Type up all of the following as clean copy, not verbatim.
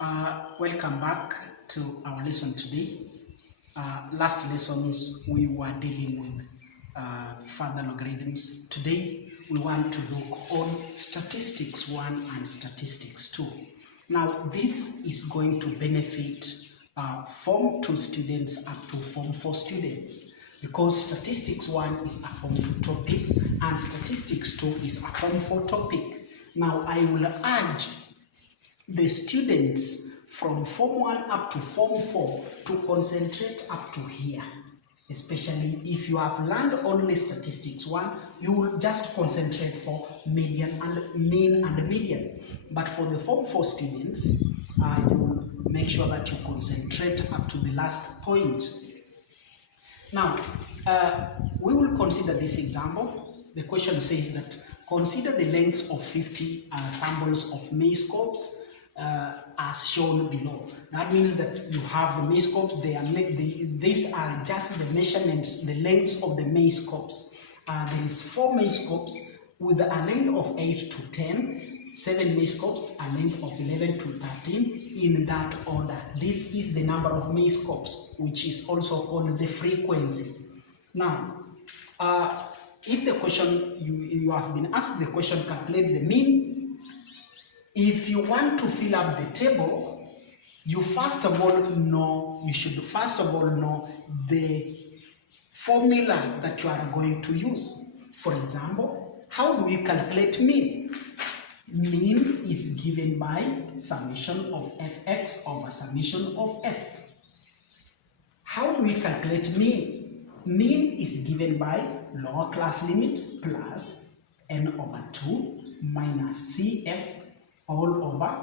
Welcome back to our lesson today. Last lessons we were dealing with further logarithms. Today we want to look on statistics 1 and statistics 2. Now this is going to benefit Form 2 students up to Form 4 students, because statistics 1 is a Form 2 topic and statistics 2 is a Form 4 topic. Now I will urge the students from Form 1 up to Form 4 to concentrate up to here. Especially if you have learned only statistics 1, you will just concentrate for median and mean and median. But for the Form 4 students, you will make sure that you concentrate up to the last point. Now, we will consider this example. The question says that consider the lengths of 50 samples of maize cobs as shown below. That means that you have the maize cobs. These are just the measurements, the lengths of the maize cobs. There is 4 maize cobs with a length of 8 to 10, 7 maize cobs, a length of 11 to 13, in that order. This is the number of maize cobs, which is also called the frequency. Now, if the question, you have been asked the question, calculate the mean. If you want to fill up the table, you should first of all know the formula that you are going to use. For example, how do we calculate mean? Mean is given by summation of fx over summation of f. How do we calculate mean? Mean is given by lower class limit plus n over 2 minus cf all over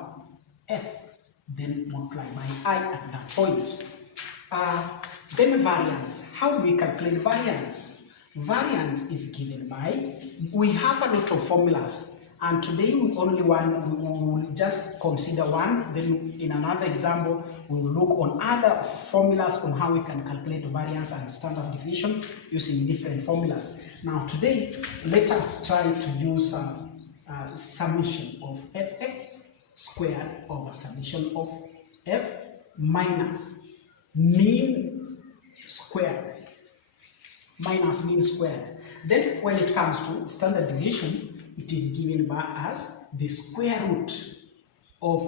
f, then multiply by I at that point. Then variance. How do we calculate variance? Variance is given by, we have a lot of formulas, and today we will just consider one. Then in another example, we will look on other formulas on how we can calculate variance and standard deviation using different formulas. Now today, let us try to use summation of fx squared over summation of f minus mean squared minus mean squared. Then when it comes to standard deviation, it is given by us the square root of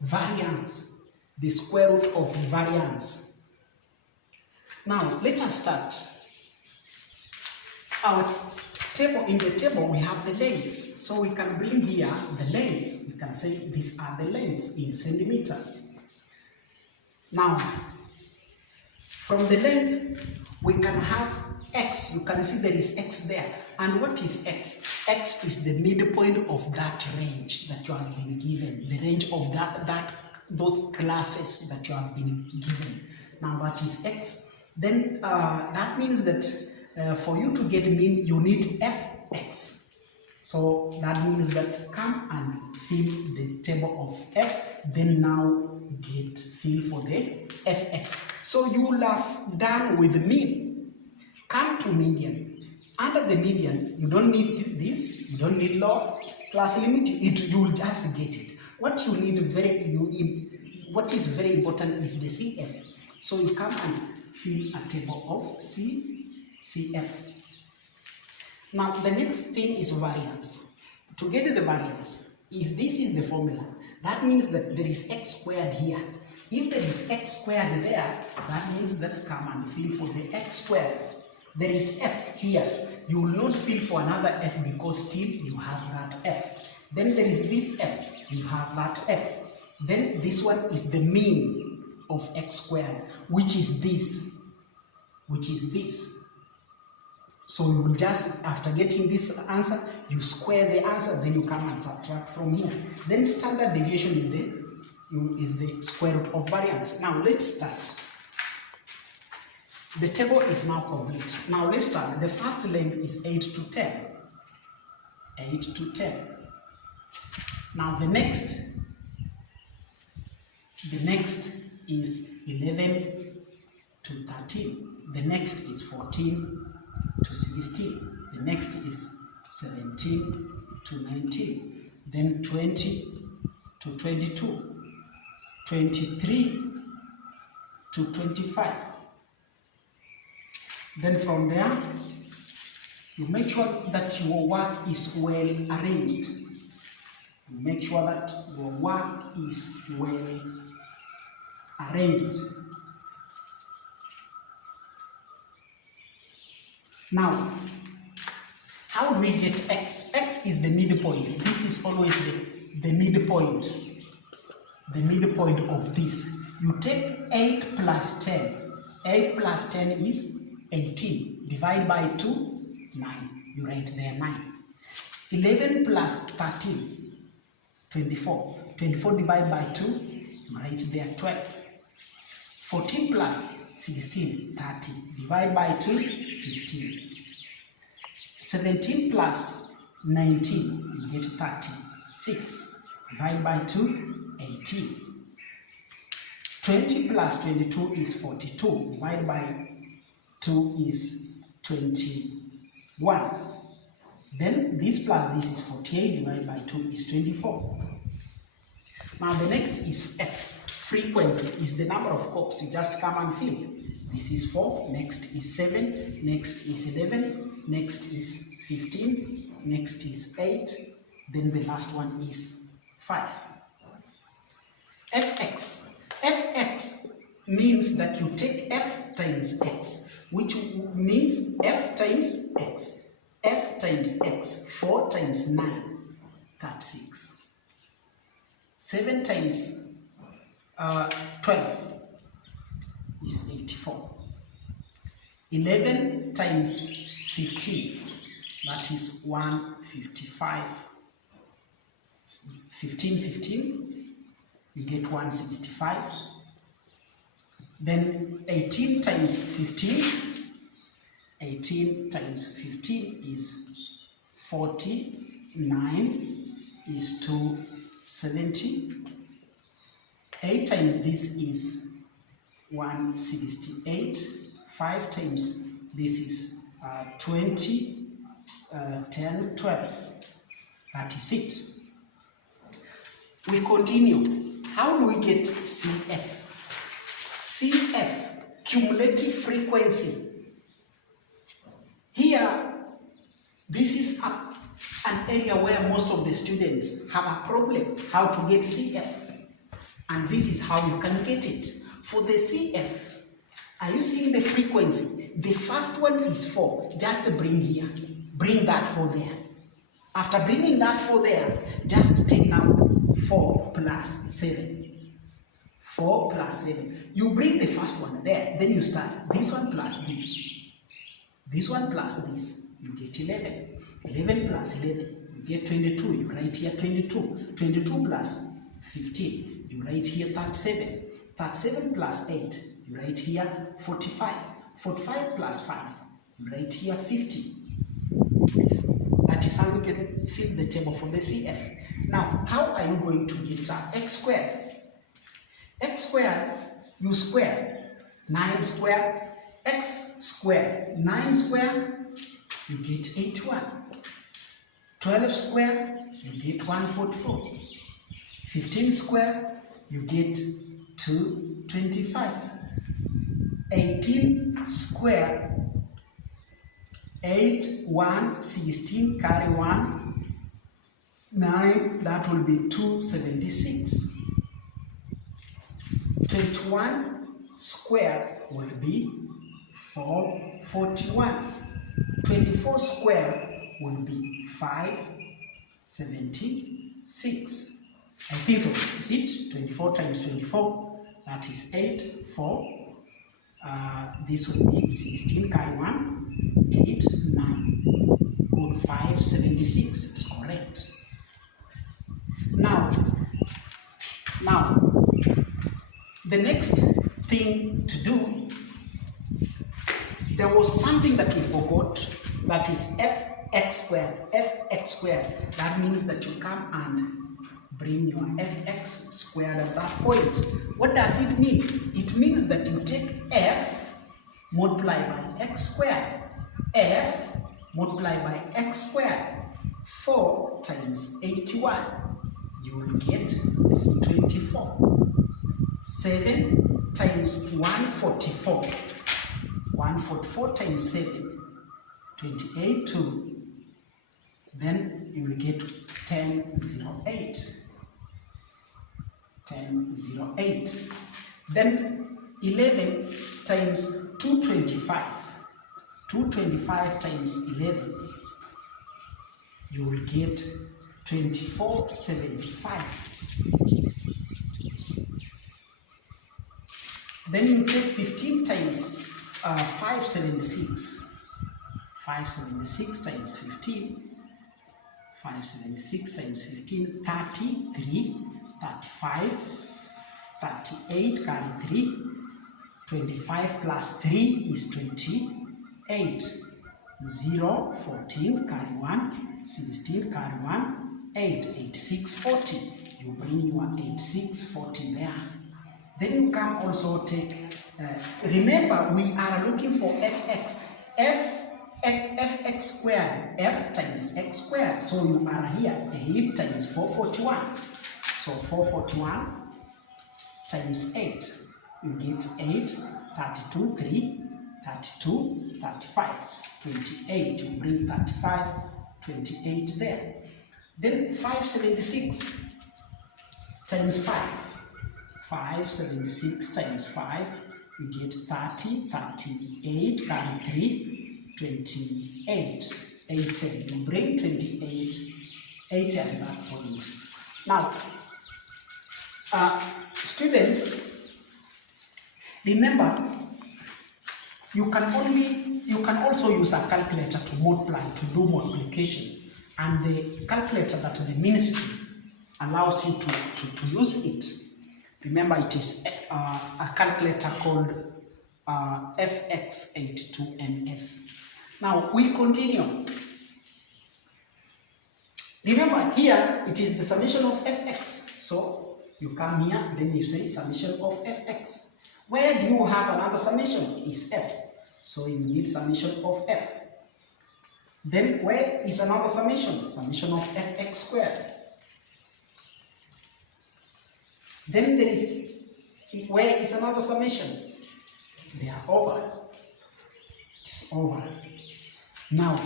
variance. The square root of variance. Now let us start. Our table, in the table we have the lengths, so we can bring here the lengths. We can say these are the lengths in centimeters. Now from the length we can have x. You can see there is x there. And what is x? X is the midpoint of that range that you have been given, the range of those classes that you have been given. Now that is x. Then that means that for you to get mean, you need fx. So that means that come and fill the table of f, then now fill for the fx. So you will have done with the mean. Come to median. Under the median, you don't need this, you don't need lower class limit, you will just get it. What you need what is very important is the CF. So you come and fill a table of CF. Now the next thing is variance. To get the variance, if this is the formula, that means that there is x squared here. If there is x squared there, that means that come and fill for the x squared. There is f here. You will not fill for another f because still you have that f. Then there is this f. You have that f. Then this one is the mean of x squared, which is this. So you will just, after getting this answer, you square the answer, then you come and subtract from here. Then standard deviation is the square root of variance. Now let's start. The table is now complete. Now let's start. The first length is 8 to 10. 8 to 10. Now the next is 11 to 13. The next is 14 to 16. The next is 17 to 19. Then 20 to 22. 23 to 25. Then from there, you make sure that your work is well arranged. You make sure that your work is well arranged. Now, how do we get x? X is the midpoint. This is always the midpoint. The midpoint of this. You take 8 plus 10. 8 plus 10 is 18. Divide by 2, 9. You write there 9. 11 plus 13, 24. 24 divided by 2, you write there 12. 14 plus 16, 30. Divide by 2, 15. 17 plus 19, you get 36. Divide by 2, 18. 20 plus 22 is 42. Divided by 2 is 21. Then this plus this is 48. Divided by 2 is 24. Now the next is F. Frequency is the number of cups you just come and fill. This is 4. Next is 7. Next is 11. Next is 15. Next is 8. Then the last one is 5. Fx. Fx means that you take f times x, which means f times x. F times x. 4 times 9, 36. 7 times 12 is 84. 11 times 15, that is 155. 15, you get 165. Then 18 times 15, 18 times 15 is 40. 9 is 270. 8 times this is 168. 5 times this is 20. 10, 12. That is it. We continue. How do we get CF? CF, cumulative frequency. Here, this is an area where most of the students have a problem, how to get CF. And this is how you can get it. For the CF, are you seeing the frequency? The first one is 4. Just bring here. Bring that 4 there. After bringing that 4 there, just take now 4 plus 7. 4 plus 7. You bring the first one there, then you start this one plus this. This one plus this, you get 11. 11 plus 11, you get 22. You write here 22. 22 plus 15, you write here 37. 37 plus 8, you write here 45. 45 plus 5, you write here 50. That is how you can fill the table for the CF. Now, how are you going to get x squared? X squared, you square 9 squared, x squared, 9 squared, you get 81. 12 squared, you get 144. 15 squared, you get 225. 18 squared, 8, 1, 16, carry 1, 9, that will be 276. 21 square will be 441. 24 square will be 576. I think so. Is it 24 times 24? That is 8, 4. This will be 16, carry 1, 8, 9. Good, 576. It's correct. Now, the next thing to do, there was something that we forgot, that is fx squared. Fx squared, that means that you come and bring your fx squared at that point. What does it mean? It means that you take f multiplied by x squared. F multiplied by x squared. 4 times 81. You will get 324. 7 times 144. 144 times 7, 28 2. Then you will get 1008. 1008. Then 11 times 225. 225 times 11. You will get 2475. Then you take 15 times 576. 576 times 15. 576 times 15, 33, 35, 38, carry 3, 25 plus 3 is 28, 0, 14, carry 1, 16, carry 1, 8, 86, 40. You bring your 86, 40 there. Then you can also take, remember we are looking for fx. Fx squared, f times x squared. So you are here, 8 times 441. So 441 times 8, you get 8, 32, 3, 32, 35, 28. You bring 35, 28 there. Then 576 times 5. 576 times 5, you get 30, 38, carry 3, 28, 80. You bring 28, 80 at that point. Now, students, remember, you can also use a calculator to multiply, to do multiplication, and the calculator that the ministry allows you to use it. Remember, it is a calculator called FX82MS. Now we continue. Remember, here it is the summation of fx. So you come here, then you say summation of fx. Where do you have another summation? Is f. So you need summation of f. Then where is another summation? Summation of fx squared. Then there is, where is another summation? They are over. It's over. Now,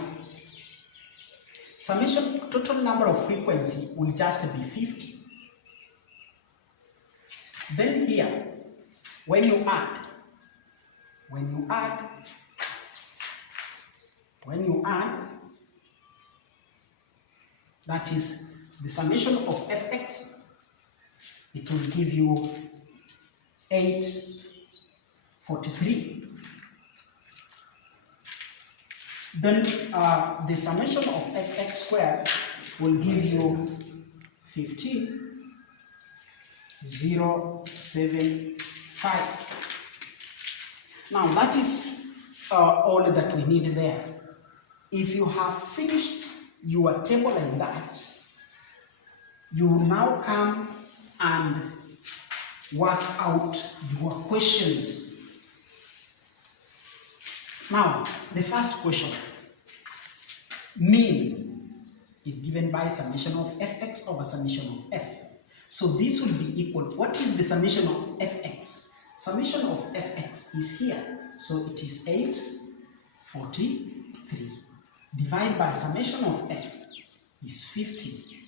summation, total number of frequency will just be 50. Then here, when you add, that is the summation of fx, it will give you 843. Then the summation of fx squared will give you 15,075. Now that is all that we need there. If you have finished your table like that, you now come and work out your questions. Now, the first question, mean is given by summation of fx over summation of f. So this will be equal. What is the summation of fx? Summation of fx is here. So it is 843. Divide by summation of f is 50.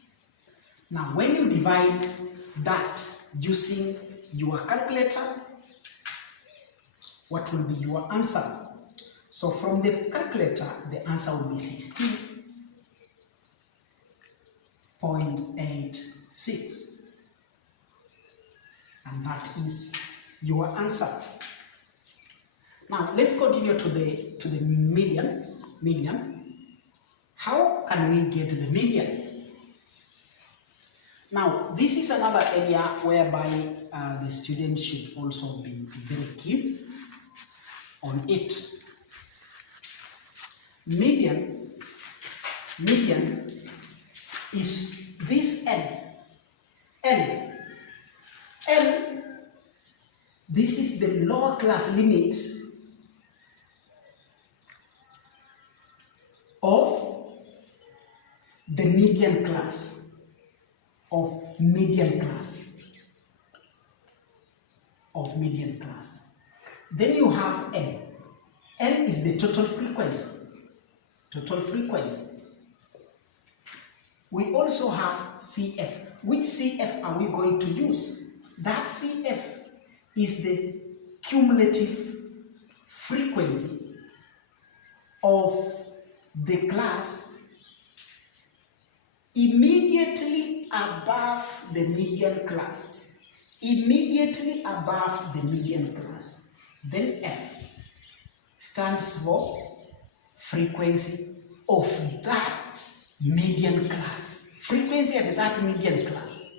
Now, when you divide that using your calculator, what will be your answer? So from the calculator, the answer will be 16.86. And that is your answer. Now let's continue to the median. How can we get the median? Now this is another area whereby the student should also be very keen on it. Median is this L. This is the lower class limit of the median class. of median class. Then you have N. N is the total frequency. Total frequency. We also have CF. Which CF are we going to use? That CF is the cumulative frequency of the class immediately above the median class. Immediately above the median class. Then F stands for frequency of that median class. Frequency at that median class.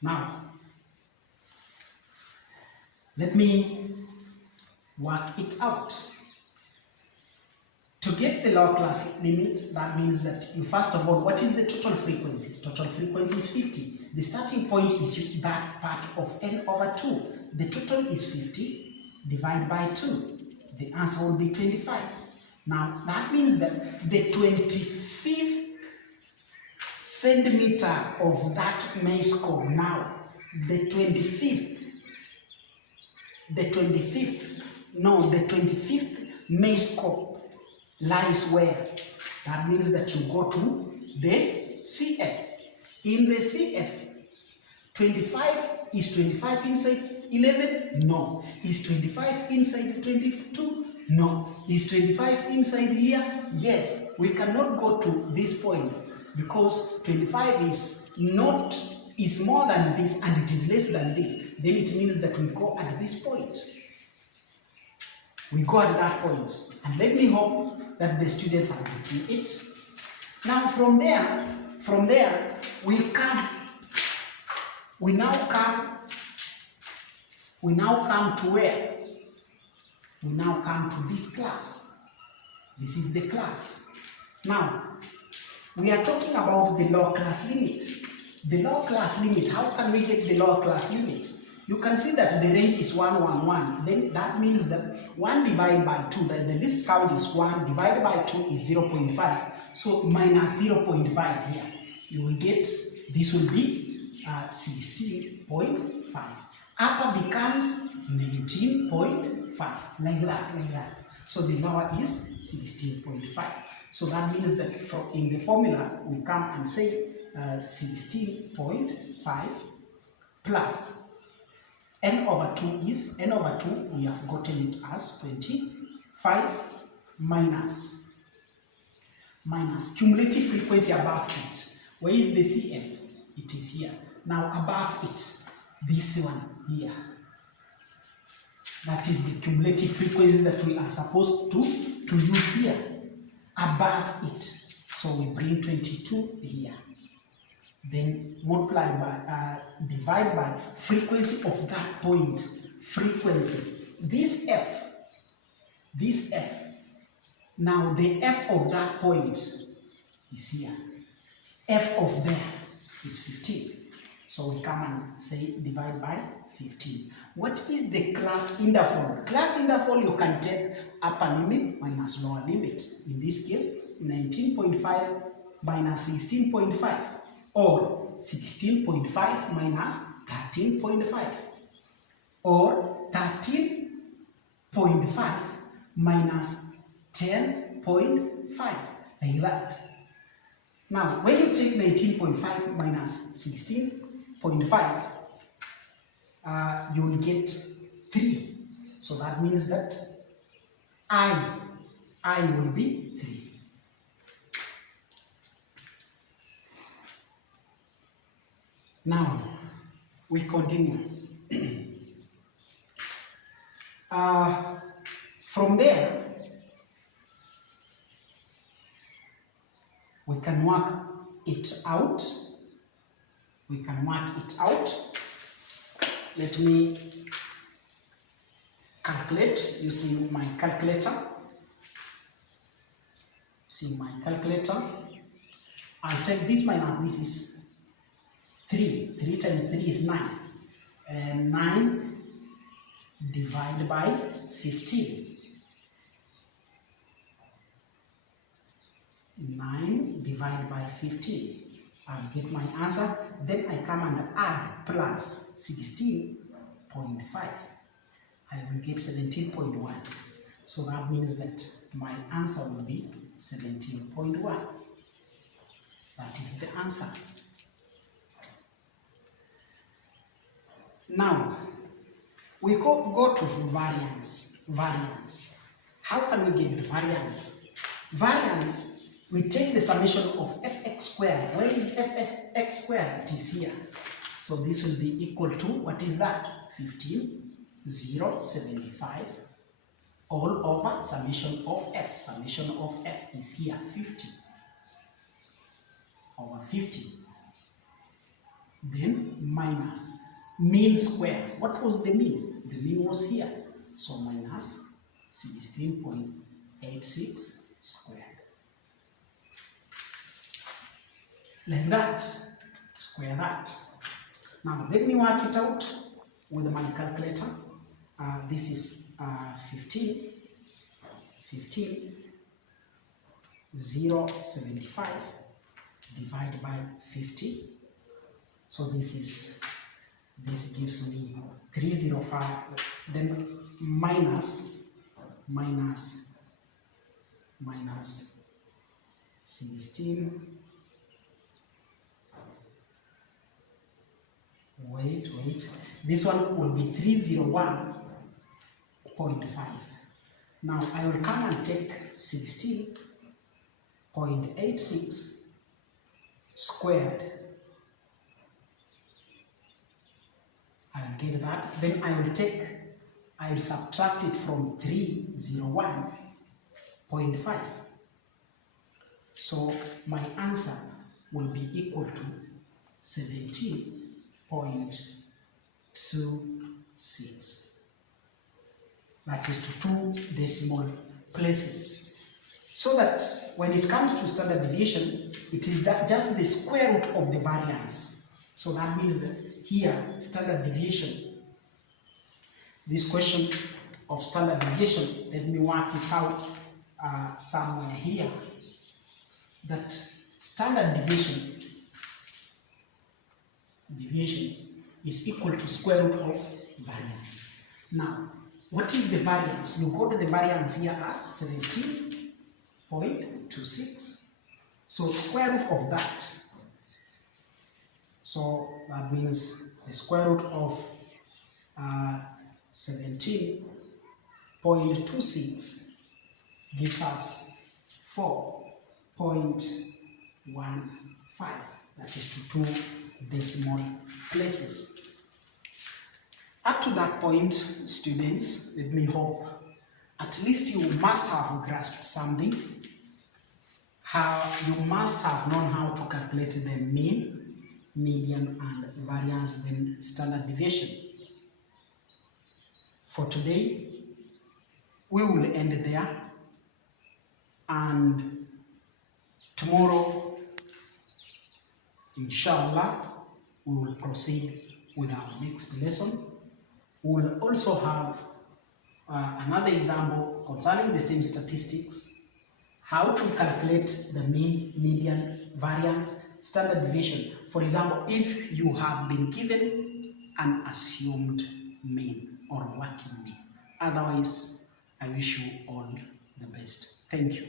Now, let me work it out. To get the lower class limit, that means that you first of all, what is the total frequency? Total frequency is 50. The starting point is that part of n over 2. The total is 50 divided by 2. The answer will be 25. Now, that means that the 25th centimeter of that maze core now, the 25th maze core lies where? That means that you go to the CF. In the CF, 25 is 25 inside 11? No. Is 25 inside 22? No. Is 25 inside here? Yes. We cannot go to this point because 25 is more than this and it is less than this. Then it means that we go at this point. We go at that point. And let me hope that the students are getting it. Now from there, we now come to where? We now come to this class. This is the class. Now, we are talking about the lower class limit. The lower class limit, how can we get the lower class limit? You can see that the range is 1, 1, 1. Then that means that 1 divided by 2, that the least count is 1, divided by 2 is 0.5. So minus 0.5 here. You will get, this will be 16.5. Upper becomes 19.5, like that. So the lower is 16.5. So that means that in the formula, we come and say 16.5 plus n over 2 is, n over 2, we have gotten it as 25 minus cumulative frequency above it. Where is the CF? It is here. Now above it, this one here. That is the cumulative frequency that we are supposed to use here. Above it. So we bring 22 here. Then multiply by, divide by frequency of that point. Frequency. This F. Now the F of that point is here. F of there is 15. So we come and say divide by 15. What is the class interval? Class interval, you can take upper limit minus lower limit. In this case, 19.5 minus 16.5. Or 16.5 minus 13.5. Or 13.5 minus 10.5. Like that. Now, when you take 19.5 minus 16.5, you will get 3. So that means that I will be 3. Now, we continue. From there, we can work it out. Let me calculate using my calculator. I'll take this minus this is 3. 3 times 3 is 9. And 9 divided by 15. 9 divided by 15. I'll get my answer. Then I come and add plus 16.5. 0.5, I will get 17.1. So that means that my answer will be 17.1. That is the answer. Now, we go to variance. Variance. How can we get the variance? Variance, we take the summation of fx squared. Where is fx squared? It is here. So this will be equal to, what is that? 15, 0, 75, all over summation of f. Summation of f is here, 50 over 50. Then minus mean square. What was the mean? The mean was here. So minus 16.86 squared. Like that. Square that. Now let me work it out with my calculator. This is 15, 0.75 divided by 50. So this gives me 305. Then minus 16. Wait. This one will be 301.5. Now I will come and take 16.86 squared. I will get that. Then I will subtract it from 301.5. So my answer will be equal to 17.26. That is to 2 decimal places. So that when it comes to standard deviation, it is just the square root of the variance. So that means that here, standard deviation, this question of standard deviation, let me work it out somewhere here, that standard deviation is equal to square root of variance. Now, what is the variance? You got the variance here as 17.26. So square root of that. So that means the square root of 17.26 gives us 4.15. That is to 2 decimal places. Up to that point, students, let me hope at least you must have grasped something. You must have known how to calculate the mean, median, and variance, then standard deviation. For today, we will end there, and tomorrow, inshallah, we will proceed with our next lesson. We will also have another example concerning the same statistics, how to calculate the mean, median, variance, standard deviation. For example, if you have been given an assumed mean or working mean. Otherwise, I wish you all the best. Thank you.